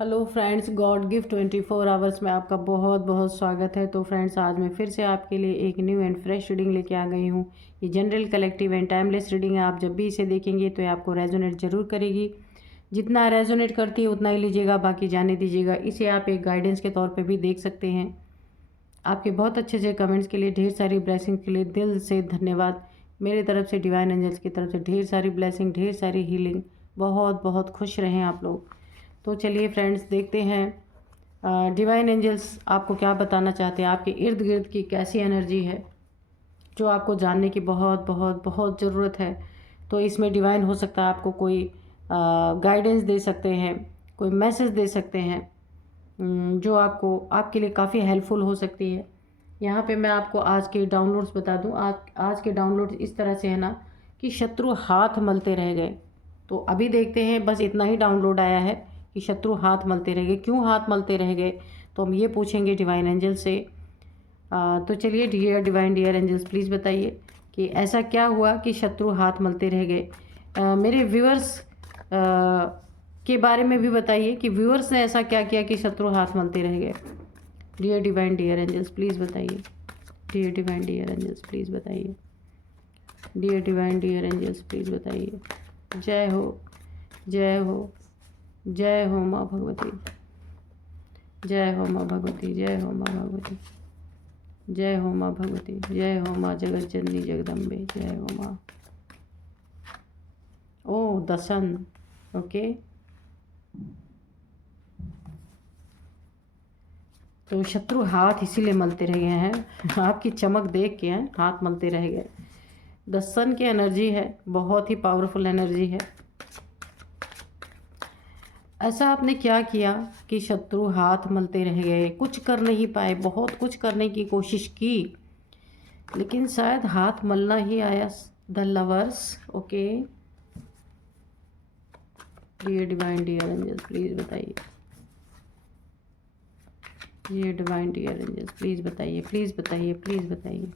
Hello friends, God gift 24 hours में आपका बहुत बहुत स्वागत है। तो फ्रेंड्स, आज मैं फिर से आपके लिए एक न्यू एंड फ्रेश रीडिंग लेके आ गई हूँ। ये general, collective and timeless reading है। आप जब भी इसे देखेंगे तो ये आपको रेजोनेट ज़रूर करेगी। जितना रेजोनेट करती है उतना ही लीजिएगा, बाकी जाने दीजिएगा। इसे आप एक गाइडेंस के तौर पर भी देख सकते हैं। आपके बहुत अच्छे अच्छे कमेंट्स के लिए, ढेर सारी ब्लेसिंग के लिए दिल से धन्यवाद। मेरी तरफ से, डिवाइन एंजल्स की तरफ से ढेर सारी ब्लेसिंग, ढेर सारी हीलिंग। बहुत बहुत खुश रहें आप लोग। तो चलिए फ्रेंड्स, देखते हैं डिवाइन एंजल्स आपको क्या बताना चाहते हैं। आपके इर्द गिर्द की कैसी एनर्जी है जो आपको जानने की बहुत बहुत बहुत ज़रूरत है। तो इसमें डिवाइन हो सकता है आपको कोई गाइडेंस दे सकते हैं, कोई मैसेज दे सकते हैं, जो आपको आपके लिए काफ़ी हेल्पफुल हो सकती है। यहाँ पे मैं आपको आज के डाउनलोड्स बता दूँ। आज के डाउनलोड्स इस तरह से है ना कि शत्रु हाथ मलते रह गए। तो अभी देखते हैं, बस इतना ही डाउनलोड आया है कि शत्रु हाथ मलते रह गए। क्यों हाथ मलते रह गए, तो हम ये पूछेंगे डिवाइन एंजल से। तो चलिए, डियर एंजल्स, प्लीज़ बताइए कि ऐसा क्या हुआ कि शत्रु हाथ मलते रह गए। मेरे व्यूअर्स के बारे में भी बताइए कि व्यूअर्स ने ऐसा क्या किया कि शत्रु हाथ मलते रह गए। डियर एंजल्स, प्लीज़ बताइए। डियर एंजल्स, प्लीज़ बताइए। डियर एंजल्स, प्लीज़ बताइए। जय हो, जय हो, जय हो माँ भगवती, जय हो माँ भगवती, जय हो माँ भगवती, जय हो माँ भगवती, जय हो माँ जगत जननी जगदम्बे, जय हो माँ। ओ दसन, ओके। तो शत्रु हाथ इसीलिए मलते रह गए हैं, आपकी चमक देख के हैं हाथ मलते रह गए। दसन की एनर्जी है, बहुत ही पावरफुल एनर्जी है। ऐसा आपने क्या किया कि शत्रु हाथ मलते रह गए, कुछ कर नहीं पाए। बहुत कुछ करने की कोशिश की, लेकिन शायद हाथ मलना ही आया। The lovers, okay. Dear angels, please बताइए। डियर एंजल्स, प्लीज़ बताइए, प्लीज़ बताइए, प्लीज़ बताइए।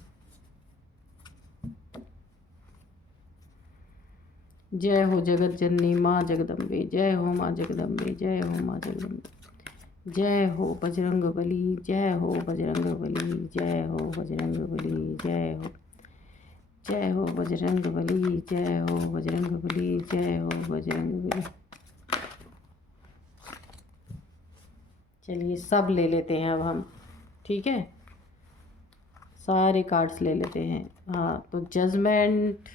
जय हो जगत जननी माँ जगदम्बे, जय हो माँ जगदम्बे, जय हो माँ जगदम्बे। जय हो बजरंग बली, जय हो बजरंग बली, जय हो बजरंग बली, जय हो, जय हो बजरंग बली, जय हो बजरंग बली, जय हो बजरंग बली। चलिए, सब ले लेते हैं अब हम, ठीक है। सारे कार्ड्स ले लेते हैं। हाँ, तो judgement,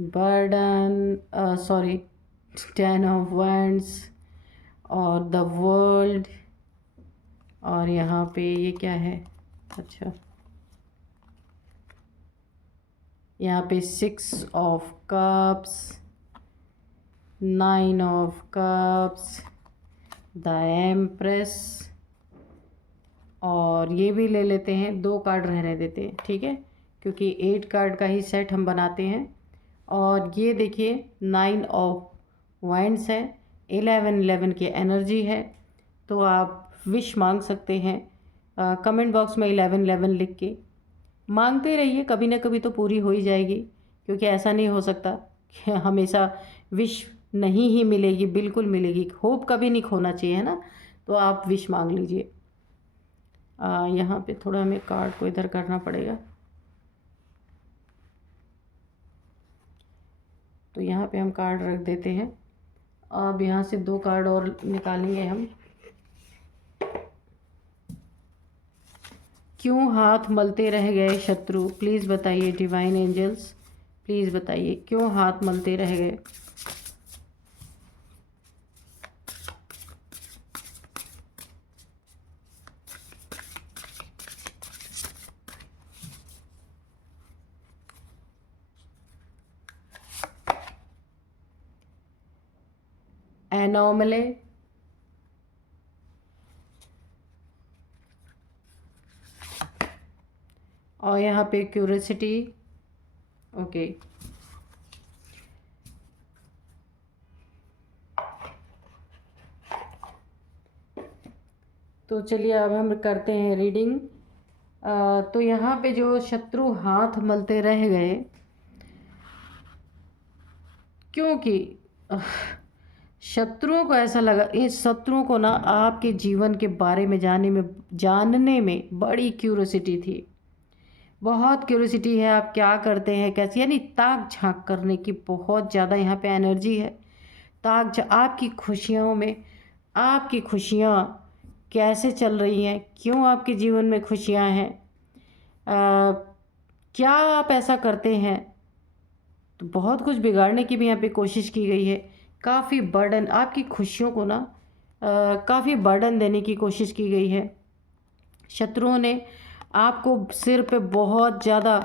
burden, sorry, 10 of wands और द वर्ल्ड। और यहाँ पे ये क्या है, अच्छा, यहाँ पे 6 of cups, 9 of cups, the empress. और ये भी ले लेते हैं, 2 कार्ड रहने देते हैं, ठीक है, क्योंकि 8 कार्ड का ही सेट हम बनाते हैं। और ये देखिए, 9 ऑफ वाइंड्स है, 11 की एनर्जी है। तो आप विश मांग सकते हैं, कमेंट बॉक्स में 11 लिख के मांगते रहिए, कभी ना कभी तो पूरी हो ही जाएगी। क्योंकि ऐसा नहीं हो सकता कि हमेशा विश नहीं ही मिलेगी, बिल्कुल मिलेगी। होप कभी नहीं खोना चाहिए, है ना। तो आप विश मांग लीजिए। यहाँ पे थोड़ा हमें कार्ड को इधर करना पड़ेगा। तो यहाँ पे हम कार्ड रख देते हैं। अब यहाँ से 2 कार्ड और निकालेंगे हम। क्यों हाथ मलते रह गए शत्रु, प्लीज़ बताइए डिवाइन एंजल्स, प्लीज़ बताइए क्यों हाथ मलते रह गए। एनोमले, और यहाँ पे क्यूरियोसिटी, ओके। तो चलिए, अब हम करते हैं रीडिंग। तो यहाँ पे जो शत्रु हाथ मलते रह गए, क्योंकि शत्रुओं को ऐसा लगा, इस शत्रुओं को ना आपके जीवन के बारे में जानने में बड़ी क्यूरोसिटी थी। बहुत क्यूरोसिटी है, आप क्या करते हैं, कैसे, यानी ताक झांक करने की बहुत ज़्यादा यहाँ पे एनर्जी है। आपकी खुशियों में, आपकी खुशियाँ कैसे चल रही हैं, क्यों आपके जीवन में खुशियाँ हैं, क्या आप ऐसा करते हैं। तो बहुत कुछ बिगाड़ने की भी यहाँ पे कोशिश की गई है। काफ़ी बर्डन, आपकी खुशियों को ना काफ़ी बर्डन देने की कोशिश की गई है। शत्रुओं ने आपको सिर पे बहुत ज़्यादा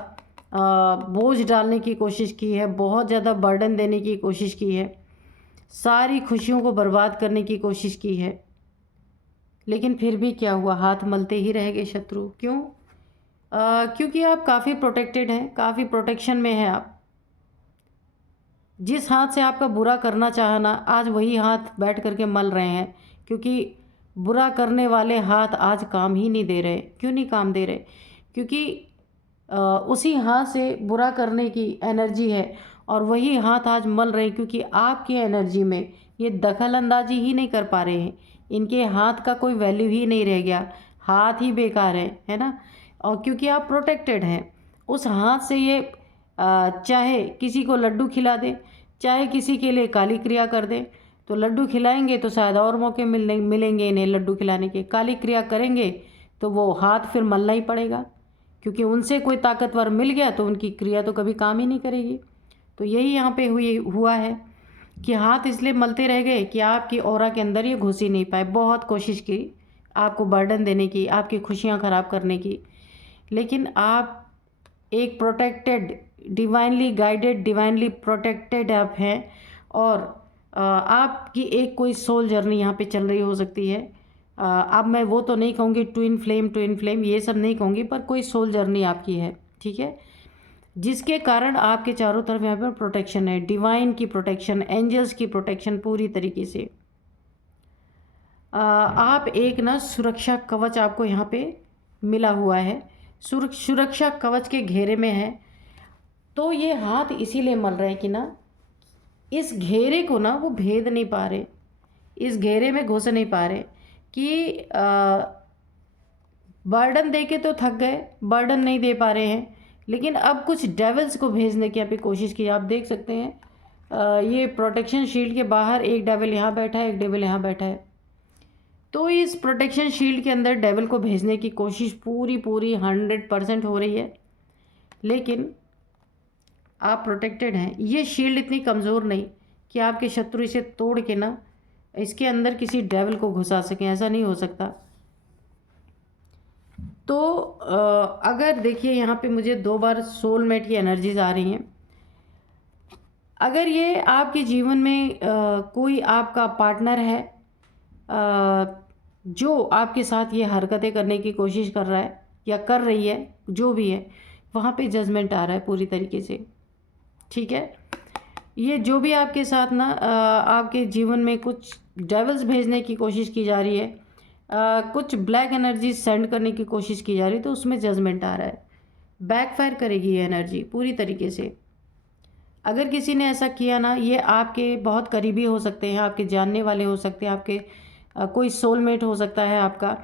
बोझ डालने की कोशिश की है, बहुत ज़्यादा बर्डन देने की कोशिश की है, सारी खुशियों को बर्बाद करने की कोशिश की है। लेकिन फिर भी क्या हुआ, हाथ मलते ही रह गए शत्रु। क्यों? क्योंकि आप काफ़ी प्रोटेक्टेड हैं, काफ़ी प्रोटेक्शन में हैं आप। जिस हाथ से आपका बुरा करना चाहा ना, आज वही हाथ बैठ करके मल रहे हैं। क्योंकि बुरा करने वाले हाथ आज काम ही नहीं दे रहे। क्यों नहीं काम दे रहे? क्योंकि उसी हाथ से बुरा करने की एनर्जी है और वही हाथ आज मल रहे हैं, क्योंकि आपकी एनर्जी में ये दखल अंदाजी ही नहीं कर पा रहे हैं। इनके हाथ का कोई वैल्यू ही नहीं रह गया, हाथ ही बेकार है ना। और क्योंकि आप प्रोटेक्टेड हैं, उस हाथ से ये चाहे किसी को लड्डू खिला दें, चाहे किसी के लिए काली क्रिया कर दें। तो लड्डू खिलाएंगे तो शायद और मौके मिलेंगे इन्हें लड्डू खिलाने के, काली क्रिया करेंगे तो वो हाथ फिर मलना ही पड़ेगा, क्योंकि उनसे कोई ताकतवर मिल गया तो उनकी क्रिया तो कभी काम ही नहीं करेगी। तो यही यहाँ पे हुआ है कि हाथ इसलिए मलते रह गए कि आपकी ऑरा के अंदर ये घुस ही नहीं पाए। बहुत कोशिश की आपको बर्डन देने की, आपकी खुशियाँ ख़राब करने की, लेकिन आप एक protected, divinely guided, divinely protected आप हैं। और आपकी एक कोई सोल जर्नी यहाँ पे चल रही हो सकती है। अब मैं वो तो नहीं कहूँगी ट्विन फ्लेम ये सब नहीं कहूँगी, पर कोई सोल जर्नी आपकी है, ठीक है, जिसके कारण आपके चारों तरफ यहाँ पर प्रोटेक्शन है, डिवाइन की प्रोटेक्शन, एंजल्स की प्रोटेक्शन पूरी तरीके से। आप एक ना सुरक्षा कवच आपको यहाँ पे मिला हुआ है, सुरक्षा कवच के घेरे में है। तो ये हाथ इसीलिए मल रहे हैं कि ना इस घेरे को ना वो भेद नहीं पा रहे, इस घेरे में घुस नहीं पा रहे कि बर्डन दे के तो थक गए, बर्डन नहीं दे पा रहे हैं, लेकिन अब कुछ डेविल्स को भेजने की यहाँ पे कोशिश की। आप देख सकते हैं ये प्रोटेक्शन शील्ड के बाहर एक डेविल यहाँ बैठा है, एक डेविल यहाँ बैठा है। तो इस प्रोटेक्शन शील्ड के अंदर डेविल को भेजने की कोशिश पूरी 100% हो रही है, लेकिन आप प्रोटेक्टेड हैं। ये शील्ड इतनी कमज़ोर नहीं कि आपके शत्रु इसे तोड़ के ना इसके अंदर किसी डेविल को घुसा सकें, ऐसा नहीं हो सकता। तो अगर देखिए यहाँ पे मुझे 2 बार सोलमेट की एनर्जीज आ रही हैं। अगर ये आपके जीवन में कोई आपका पार्टनर है जो आपके साथ ये हरकतें करने की कोशिश कर रहा है या कर रही है, जो भी है, वहाँ पे जजमेंट आ रहा है पूरी तरीके से, ठीक है। ये जो भी आपके साथ ना आपके जीवन में कुछ डेविल्स भेजने की कोशिश की जा रही है, कुछ ब्लैक एनर्जी सेंड करने की कोशिश की जा रही है, तो उसमें जजमेंट आ रहा है। बैकफायर करेगी ये एनर्जी पूरी तरीके से। अगर किसी ने ऐसा किया ना, ये आपके बहुत करीबी हो सकते हैं, आपके जानने वाले हो सकते हैं, आपके कोई सोलमेट हो सकता है आपका,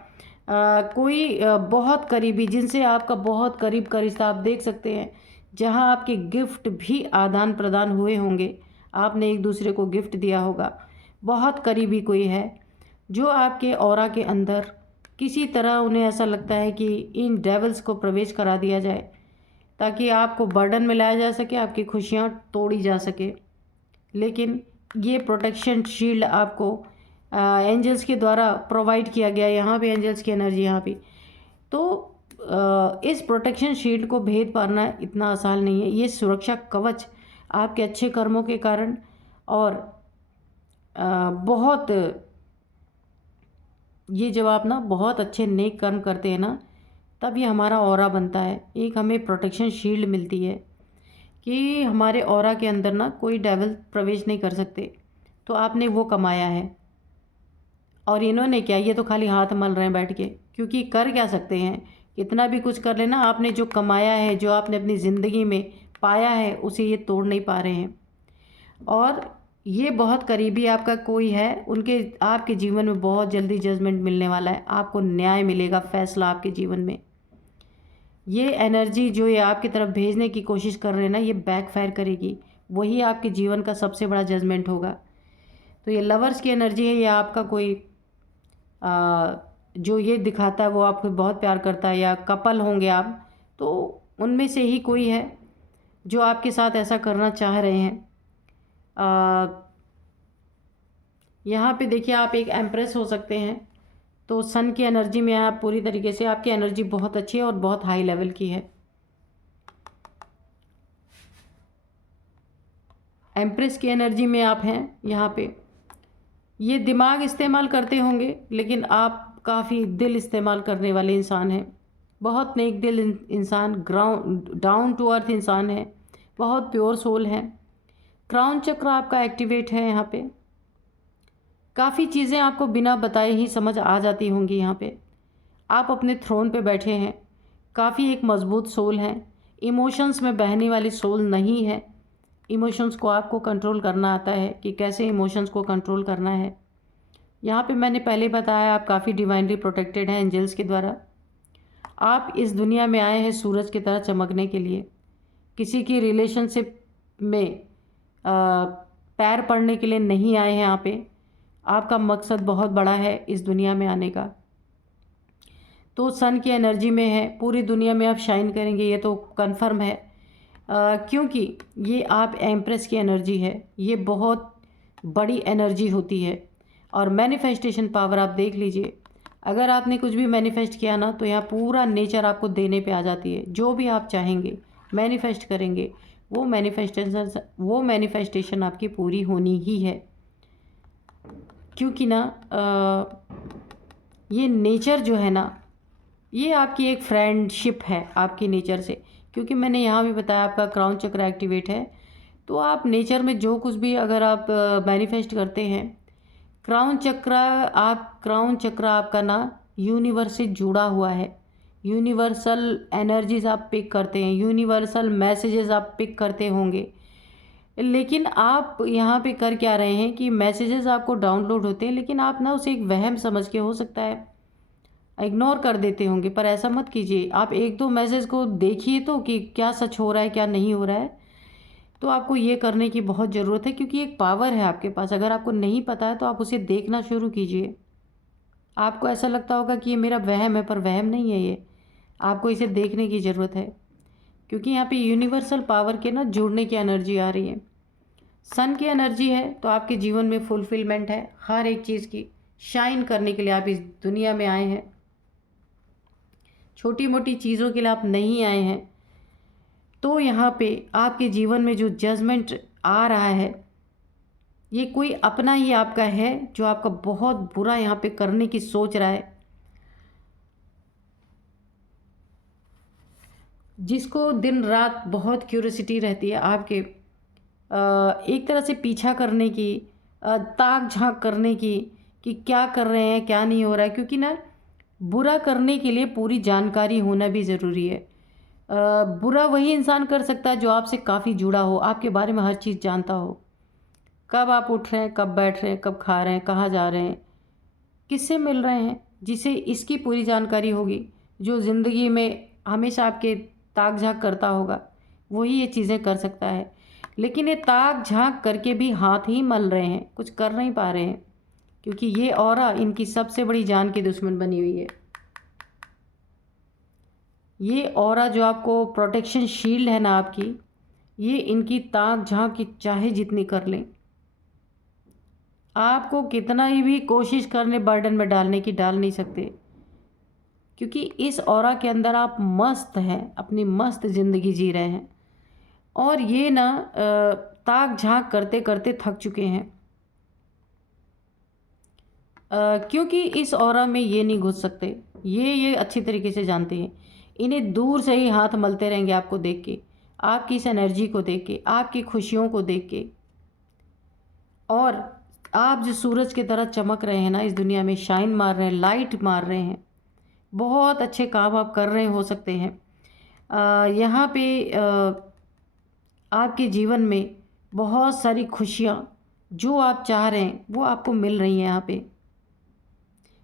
कोई बहुत करीबी, जिनसे आपका बहुत करीब का रिश्ता। आप देख सकते हैं जहाँ आपके गिफ्ट भी आदान प्रदान हुए होंगे, आपने एक दूसरे को गिफ्ट दिया होगा। बहुत करीबी कोई है जो आपके ऑरा के अंदर किसी तरह उन्हें ऐसा लगता है कि इन डेविल्स को प्रवेश करा दिया जाए, ताकि आपको बर्डन में लाया जा सके, आपकी खुशियाँ तोड़ी जा सके। लेकिन ये प्रोटेक्शन शील्ड आपको एंजल्स के द्वारा प्रोवाइड किया गया। यहाँ पे एंजल्स की एनर्जी यहाँ पे, तो इस प्रोटेक्शन शील्ड को भेद पाना इतना आसान नहीं है। ये सुरक्षा कवच आपके अच्छे कर्मों के कारण और बहुत, ये जब आप ना बहुत अच्छे नेक कर्म करते हैं ना, तब ये हमारा ऑरा बनता है। एक हमें प्रोटेक्शन शील्ड मिलती है कि हमारे ऑरा के अंदर ना कोई डेविल प्रवेश नहीं कर सकते। तो आपने वो कमाया है, और इन्होंने क्या, ये तो खाली हाथ मल रहे हैं बैठ के, क्योंकि कर क्या सकते हैं, इतना भी कुछ कर लेना। आपने जो कमाया है, जो आपने अपनी ज़िंदगी में पाया है, उसे ये तोड़ नहीं पा रहे हैं। और ये बहुत करीबी आपका कोई है, उनके आपके जीवन में बहुत जल्दी जजमेंट मिलने वाला है, आपको न्याय मिलेगा, फैसला आपके जीवन में। ये एनर्जी जो ये आपकी तरफ भेजने की कोशिश कर रहे हैं ना, ये बैकफायर करेगी, वही आपके जीवन का सबसे बड़ा जजमेंट होगा। तो ये लवर्स की एनर्जी है, ये आपका कोई जो ये दिखाता है वो आपको बहुत प्यार करता है, या कपल होंगे आप, तो उनमें से ही कोई है जो आपके साथ ऐसा करना चाह रहे हैं। यहाँ पे देखिए आप एक एम्प्रेस हो सकते हैं, तो सन की एनर्जी में आप पूरी तरीके से, आपकी एनर्जी बहुत अच्छी है और बहुत हाई लेवल की है। एम्प्रेस की एनर्जी में आप हैं यहाँ पे। ये दिमाग इस्तेमाल करते होंगे, लेकिन आप काफ़ी दिल इस्तेमाल करने वाले इंसान हैं, बहुत नेक दिल इंसान, ग्राउंड डाउन टू अर्थ इंसान है, बहुत प्योर सोल है। क्राउन चक्र आपका एक्टिवेट है यहाँ पे। काफ़ी चीज़ें आपको बिना बताए ही समझ आ जाती होंगी। यहाँ पे आप अपने थ्रोन पे बैठे हैं, काफ़ी एक मज़बूत सोल है, इमोशंस में बहने वाली सोल नहीं है। इमोशंस को आपको कंट्रोल करना आता है कि कैसे इमोशंस को कंट्रोल करना है। यहाँ पे मैंने पहले बताया आप काफ़ी डिवाइनली प्रोटेक्टेड हैं एंजल्स के द्वारा। आप इस दुनिया में आए हैं सूरज की तरह चमकने के लिए। किसी की रिलेशनशिप में पैर पड़ने के लिए नहीं आए हैं यहाँ पे। आपका मकसद बहुत बड़ा है इस दुनिया में आने का। तो सन की एनर्जी में है, पूरी दुनिया में आप शाइन करेंगे, ये तो कन्फर्म है। क्योंकि ये आप एम्प्रेस की एनर्जी है, ये बहुत बड़ी एनर्जी होती है। और मैनिफेस्टेशन पावर आप देख लीजिए, अगर आपने कुछ भी मैनिफेस्ट किया ना, तो यहाँ पूरा नेचर आपको देने पे आ जाती है। जो भी आप चाहेंगे मैनिफेस्ट करेंगे, वो मैनिफेस्टेशन आपकी पूरी होनी ही है। क्योंकि ना ये नेचर जो है ना, ये आपकी एक फ्रेंडशिप है आपकी नेचर से। क्योंकि मैंने यहाँ भी बताया आपका क्राउन चक्र एक्टिवेट है, तो आप नेचर में जो कुछ भी अगर आप मैनिफेस्ट करते हैं, क्राउन चक्र आपका ना यूनिवर्स से जुड़ा हुआ है। यूनिवर्सल एनर्जीज आप पिक करते हैं, यूनिवर्सल मैसेजेस आप पिक करते होंगे। लेकिन आप यहाँ पे कर क्या रहे हैं कि मैसेजेस आपको डाउनलोड होते हैं, लेकिन आप ना उसे एक वहम समझ के, हो सकता है इग्नोर कर देते होंगे, पर ऐसा मत कीजिए। आप एक दो मैसेज को देखिए तो कि क्या सच हो रहा है क्या नहीं हो रहा है। तो आपको ये करने की बहुत ज़रूरत है, क्योंकि एक पावर है आपके पास। अगर आपको नहीं पता है तो आप उसे देखना शुरू कीजिए। आपको ऐसा लगता होगा कि ये मेरा वहम है, पर वहम नहीं है ये, आपको इसे देखने की ज़रूरत है। क्योंकि यहाँ पे यूनिवर्सल पावर के ना जुड़ने की एनर्जी आ रही है। सन की एनर्जी है, तो आपके जीवन में फुलफिलमेंट है हर एक चीज़ की। शाइन करने के लिए आप इस दुनिया में आए हैं, छोटी मोटी चीज़ों के लिए आप नहीं आए हैं। तो यहाँ पे आपके जीवन में जो जजमेंट आ रहा है, ये कोई अपना ही आपका है जो आपका बहुत बुरा यहाँ पे करने की सोच रहा है, जिसको दिन रात बहुत क्यूरियोसिटी रहती है आपके एक तरह से पीछा करने की, ताक झांक करने की, कि क्या कर रहे हैं क्या नहीं हो रहा है। क्योंकि ना बुरा करने के लिए पूरी जानकारी होना भी ज़रूरी है। बुरा वही इंसान कर सकता है जो आपसे काफ़ी जुड़ा हो, आपके बारे में हर चीज़ जानता हो। कब आप उठ रहे हैं, कब बैठ रहे हैं, कब खा रहे हैं, कहाँ जा रहे हैं, किससे मिल रहे हैं, जिसे इसकी पूरी जानकारी होगी। जो ज़िंदगी में हमेशा आपके ताक झांक करता होगा, वही ये चीज़ें कर सकता है। लेकिन ये ताक झांक करके भी हाथ ही मल रहे हैं, कुछ कर नहीं पा रहे हैं, क्योंकि ये ऑरा इनकी सबसे बड़ी जान की दुश्मन बनी हुई है। ये ऑरा जो आपको प्रोटेक्शन शील्ड है ना आपकी, ये इनकी ताक झांक की चाहे जितनी कर लें, आपको कितना ही भी कोशिश करने बर्डन में डालने की, डाल नहीं सकते। क्योंकि इस ऑरा के अंदर आप मस्त हैं, अपनी मस्त ज़िंदगी जी रहे हैं। और ये ना ताक झांक करते करते थक चुके हैं। क्योंकि इस ऑरा में ये नहीं घुस सकते, ये अच्छी तरीके से जानते हैं। इन्हें दूर से ही हाथ मलते रहेंगे आपको देख के, आपकी इस एनर्जी को देख के, आपकी खुशियों को देख के। और आप जो सूरज की तरह चमक रहे हैं ना, इस दुनिया में शाइन मार रहे हैं, लाइट मार रहे हैं, बहुत अच्छे काम आप कर रहे हो सकते हैं। यहाँ पे आपके जीवन में बहुत सारी खुशियाँ जो आप चाह रहे हैं वो आपको मिल रही है यहाँ पे।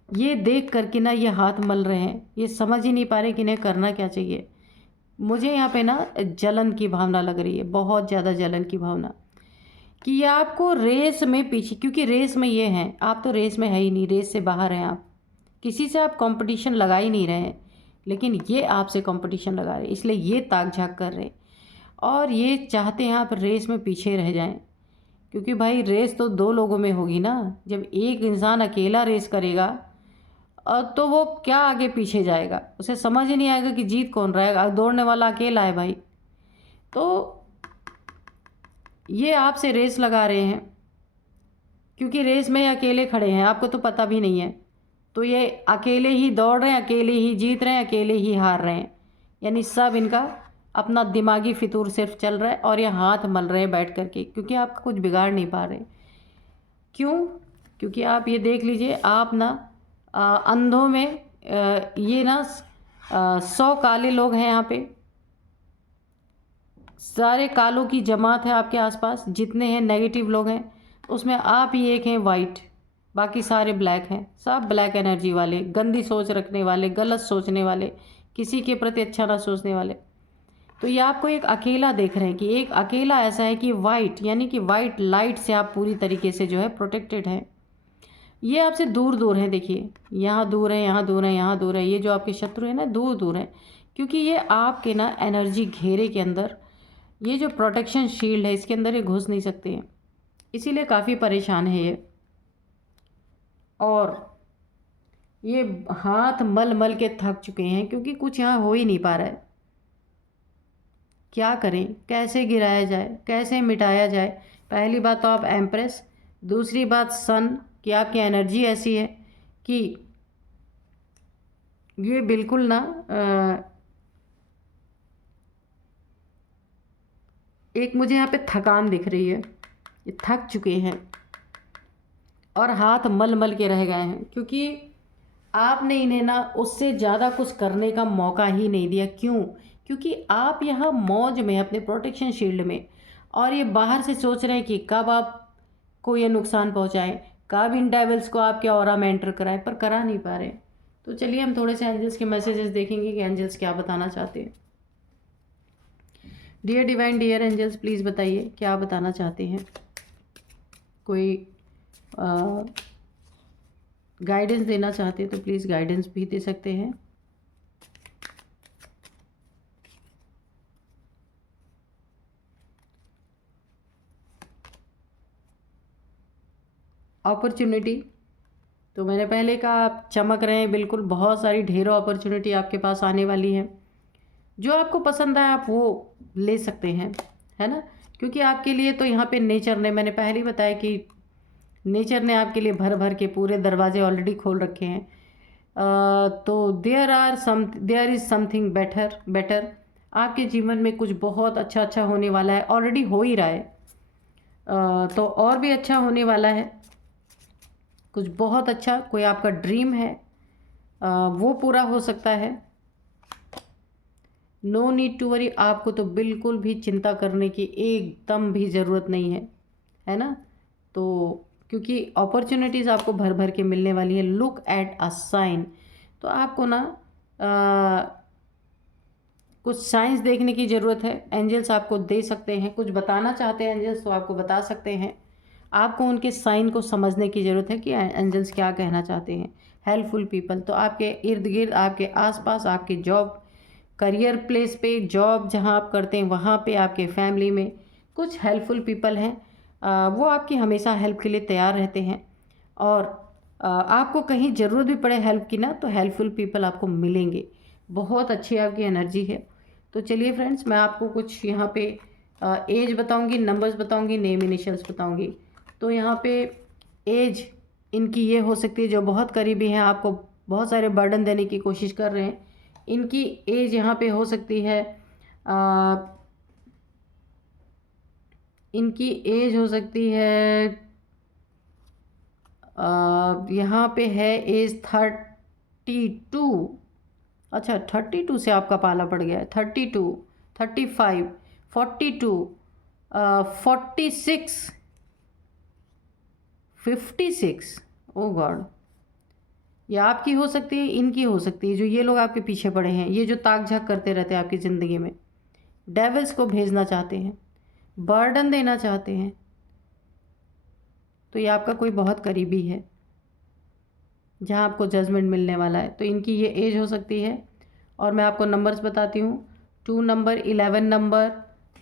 ये देख करके ना ये हाथ मल रहे हैं, ये समझ ही नहीं पा रहे कि इन्हें करना क्या चाहिए। मुझे यहाँ पे ना जलन की भावना लग रही है, बहुत ज़्यादा जलन की भावना, कि ये आपको रेस में पीछे, क्योंकि रेस में ये हैं, आप तो रेस में है ही नहीं, रेस से बाहर हैं आप, किसी से आप कंपटीशन लगा ही नहीं रहे हैं, लेकिन ये आपसे कंपटीशन लगा रहे हैं, इसलिए ये ताक झाक कर रहे हैं और ये चाहते हैं आप रेस में पीछे रह जाएं। क्योंकि भाई रेस तो दो लोगों में होगी ना, जब एक इंसान अकेला रेस करेगा तो वो क्या आगे पीछे जाएगा, उसे समझ ही नहीं आएगा कि जीत कौन रहेगा, दौड़ने वाला अकेला है भाई। तो ये आपसे रेस लगा रहे हैं, क्योंकि रेस में अकेले खड़े हैं, आपको तो पता भी नहीं है, तो ये अकेले ही दौड़ रहे हैं, अकेले ही जीत रहे हैं, अकेले ही हार रहे हैं, यानी सब इनका अपना दिमागी फितूर सिर्फ चल रहा है और ये हाथ मल रहे हैं बैठ करके, क्योंकि आप कुछ बिगाड़ नहीं पा रहे। क्यों? क्योंकि आप ये देख लीजिए, आप ना अंधों में ये ना 100 काले लोग हैं यहाँ पे, सारे कालों की जमात है आपके आसपास, जितने हैं नेगेटिव लोग हैं उसमें आप ही एक हैं वाइट, बाकी सारे ब्लैक हैं, सब ब्लैक एनर्जी वाले, गंदी सोच रखने वाले, गलत सोचने वाले, किसी के प्रति अच्छा ना सोचने वाले। तो ये आपको एक अकेला देख रहे हैं कि एक अकेला ऐसा है कि वाइट, यानी कि वाइट लाइट से आप पूरी तरीके से जो है प्रोटेक्टेड हैं। ये आपसे दूर दूर हैं, देखिए यहाँ दूर है, यहाँ दूर है, यहाँ दूर है, ये जो आपके शत्रु हैं ना दूर दूर हैं, क्योंकि ये आपके ना एनर्जी घेरे के अंदर, ये जो प्रोटेक्शन शील्ड है इसके अंदर ये घुस नहीं सकते हैं, इसीलिए काफ़ी परेशान है ये। और ये हाथ मल मल के थक चुके हैं, क्योंकि कुछ यहाँ हो ही नहीं पा रहा है। क्या करें, कैसे गिराया जाए, कैसे मिटाया जाए? पहली बात तो आप एम्प्रेस, दूसरी बात सन, कि आपकी एनर्जी ऐसी है कि ये बिल्कुल ना एक मुझे यहाँ पे थकान दिख रही है, ये थक चुके हैं और हाथ मल मल के रह गए हैं, क्योंकि आपने इन्हें ना उससे ज़्यादा कुछ करने का मौका ही नहीं दिया। क्यों? क्योंकि आप यहाँ मौज में अपने प्रोटेक्शन शील्ड में, और ये बाहर से सोच रहे हैं कि कब आपको ये नुकसान पहुँचाएं, कब इन डेविल्स को आपके ऑरा में एंटर कराएं, पर करा नहीं पा रहे। तो चलिए हम थोड़े से एंजल्स के मैसेजेस देखेंगे कि एंजल्स क्या बताना चाहते हैं। Dear divine, dear angels, please बताइए क्या बताना चाहते हैं। कोई गाइडेंस देना चाहते हैं तो प्लीज़ गाइडेंस भी दे सकते हैं। अपॉर्चुनिटी, तो मैंने पहले कहा आप चमक रहे हैं, बिल्कुल बहुत सारी ढेरों अपॉर्चुनिटी आपके पास आने वाली है। जो आपको पसंद आए आप वो ले सकते हैं, है ना, क्योंकि आपके लिए तो यहाँ पे नेचर ने, मैंने पहले ही बताया कि नेचर ने आपके लिए भर भर के पूरे दरवाजे ऑलरेडी खोल रखे हैं। तो देयर इज़ समथिंग बेटर आपके जीवन में, कुछ बहुत अच्छा अच्छा होने वाला है, ऑलरेडी हो ही रहा है। तो और भी अच्छा होने वाला है, कुछ बहुत अच्छा, कोई आपका ड्रीम है वो पूरा हो सकता है। नो नीड टू वरी, आपको तो बिल्कुल भी चिंता करने की एकदम भी ज़रूरत नहीं है ना। तो क्योंकि अपॉर्चुनिटीज़ आपको भर भर के मिलने वाली है। लुक एट अ साइन, तो आपको ना कुछ साइंस देखने की ज़रूरत है। एंजल्स आपको दे सकते हैं, कुछ बताना चाहते हैं एंजल्स तो आपको बता सकते हैं। आपको उनके साइन को समझने की ज़रूरत है कि एंजल्स क्या कहना चाहते हैं। हेल्पफुल पीपल, तो आपके इर्द गिर्द, आपके आसपास, आपके जॉब करियर प्लेस पे, जॉब जहाँ आप करते हैं वहाँ पे, आपके फैमिली में कुछ हेल्पफुल पीपल हैं। वो आपकी हमेशा हेल्प के लिए तैयार रहते हैं, और आपको कहीं ज़रूरत भी पड़े हेल्प की ना, तो हेल्पफुल पीपल आपको मिलेंगे। बहुत अच्छी आपकी एनर्जी है। तो चलिए फ्रेंड्स, मैं आपको कुछ यहाँ पे एज बताऊँगी, नंबर्स बताऊँगी, नेम इनिशियल्स बताऊँगी। तो यहाँ पे एज इनकी ये हो सकती है, जो बहुत करीबी हैं, आपको बहुत सारे बर्डन देने की कोशिश कर रहे हैं, इनकी एज यहाँ पे हो सकती है इनकी एज हो सकती है यहाँ पे है एज 32। अच्छा 32 से आपका पाला पड़ गया है। 32, 35, 42, 46, 56, ओ गॉड। ये आपकी हो सकती है, इनकी हो सकती है, जो ये लोग आपके पीछे पड़े हैं, ये जो ताक झाक करते रहते हैं आपकी ज़िंदगी में, डेविल्स को भेजना चाहते हैं, बर्डन देना चाहते हैं, तो ये आपका कोई बहुत करीबी है जहाँ आपको जजमेंट मिलने वाला है। तो इनकी ये एज हो सकती है। और मैं आपको नंबर्स बताती हूँ, 2 number, 11 number,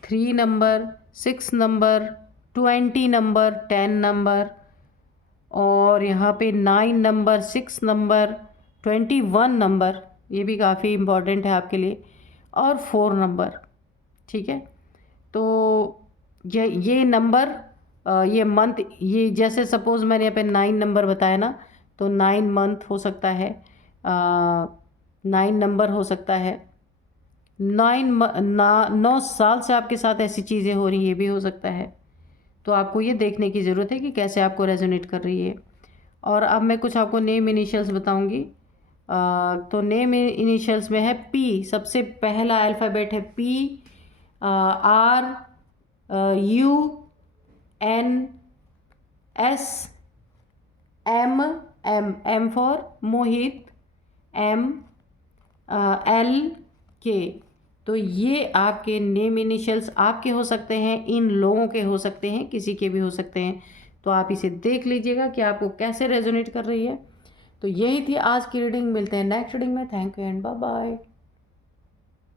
3 number, 6 number, 20 number, 10 number, और यहाँ पे 9 नंबर, 6 नंबर, 21 नंबर, ये भी काफ़ी इम्पॉर्टेंट है आपके लिए, और 4 नंबर। ठीक है, तो ये नंबर, ये मंथ, ये जैसे सपोज़ मैंने यहाँ पे 9 नंबर बताया ना, तो 9 मंथ हो सकता है, 9 नंबर हो सकता है, 9 साल से आपके साथ ऐसी चीज़ें हो रही, ये भी हो सकता है। तो आपको ये देखने की ज़रूरत है कि कैसे आपको रेजोनेट कर रही है। और अब मैं कुछ आपको नेम इनिशियल्स बताऊंगी। तो नेम इनिशियल्स में है पी, सबसे पहला अल्फ़ाबेट है P, R, U, N, S, M, M for Mohit, M, L, K. तो ये आपके नेम इनिशियल्स आपके हो सकते हैं, इन लोगों के हो सकते हैं, किसी के भी हो सकते हैं। तो आप इसे देख लीजिएगा कि आपको कैसे रेजोनेट कर रही है। तो यही थी आज की रीडिंग। मिलते हैं नेक्स्ट रीडिंग में। Thank you and bye bye.